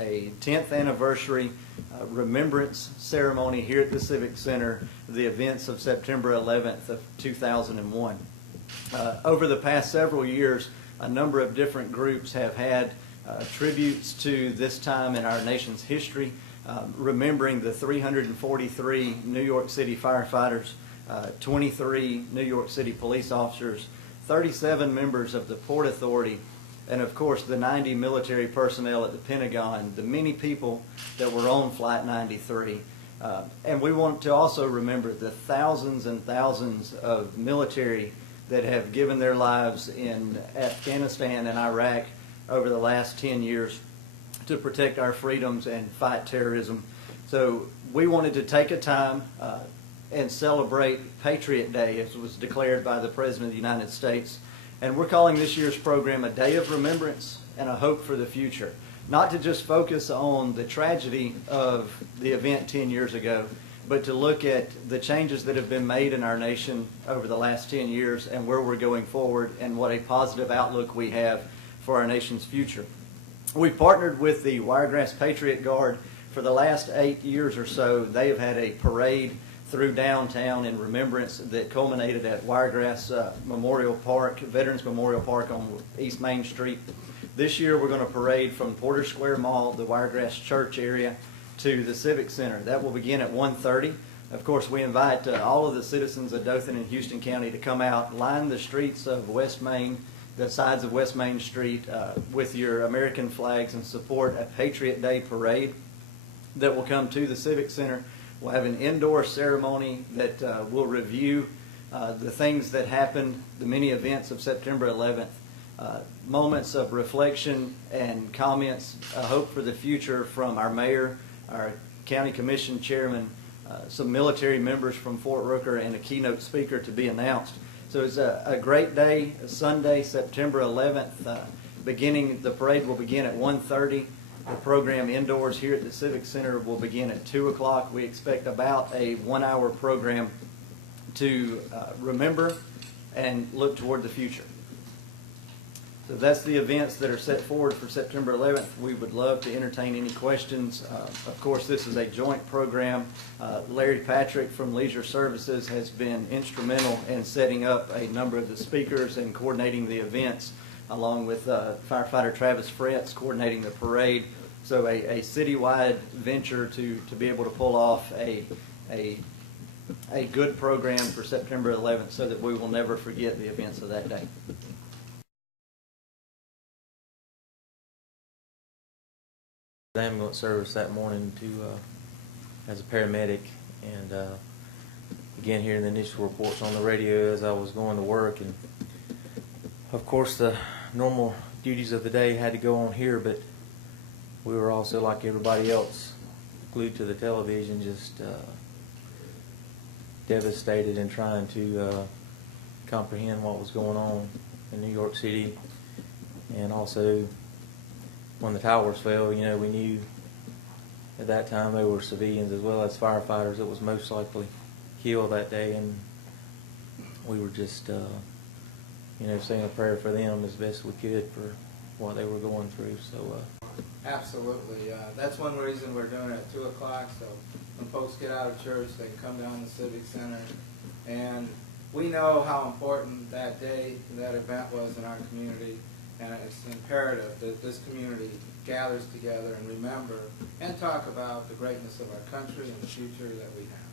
a 10th anniversary remembrance ceremony here at the Civic Center, the events of September 11th of 2001. Over the past several years, a number of different groups have had tributes to this time in our nation's history, remembering the 343 New York City firefighters, 23 New York City police officers, 37 members of the Port Authority, and of course the 90 military personnel at the Pentagon, the many people that were on Flight 93. And we want to also remember the thousands and thousands of military that have given their lives in Afghanistan and Iraq over the last 10 years to protect our freedoms and fight terrorism. So we wanted to take a time and celebrate Patriot Day, as was declared by the President of the United States. And we're calling this year's program a Day of Remembrance and a Hope for the Future. Not to just focus on the tragedy of the event 10 years ago, but to look at the changes that have been made in our nation over the last 10 years and where we're going forward and what a positive outlook we have for our nation's future. We've partnered with the Wiregrass Patriot Guard for the last 8 years or so. They have had a parade through downtown in remembrance that culminated at Wiregrass Memorial Park, Veterans Memorial Park on East Main Street. This year we're going to parade from Porter Square Mall, the Wiregrass Church area, to the Civic Center. That will begin at 1:30. Of course, we invite all of the citizens of Dothan and Houston County to come out, line the streets of West Main, the sides of West Main Street with your American flags and support a Patriot Day parade that will come to the Civic Center. We'll have an indoor ceremony that will review the things that happened, the many events of September 11th, moments of reflection and comments, a hope for the future from our mayor, our county commission chairman, some military members from Fort Rooker, and a keynote speaker to be announced. So it's a great day, Sunday, September 11th. The parade will begin at 1:30. The program indoors here at the Civic Center will begin at 2 o'clock. We expect about a 1-hour program to remember and look toward the future. So that's the events that are set forward for September 11th. We would love to entertain any questions. Of course, this is a joint program. Larry Patrick from Leisure Services has been instrumental in setting up a number of the speakers and coordinating the events, along with firefighter Travis Fretz coordinating the parade. So a citywide venture to be able to pull off a good program for September 11th so that we will never forget the events of that day. The ambulance service that morning as a paramedic, and again hearing the initial reports on the radio as I was going to work, and of course the normal duties of the day had to go on here, but we were also, like everybody else, glued to the television, just devastated and trying to comprehend what was going on in New York City. And also when the towers fell, you know, we knew at that time they were civilians as well as firefighters that was most likely killed that day, and we were just you know, saying a prayer for them as best we could for what they were going through. So absolutely, that's one reason we're doing it at 2 o'clock, so when folks get out of church they can come down to the Civic Center. And we know how important that day, that event was in our community, and it's imperative that this community gathers together and remember and talk about the greatness of our country and the future that we have.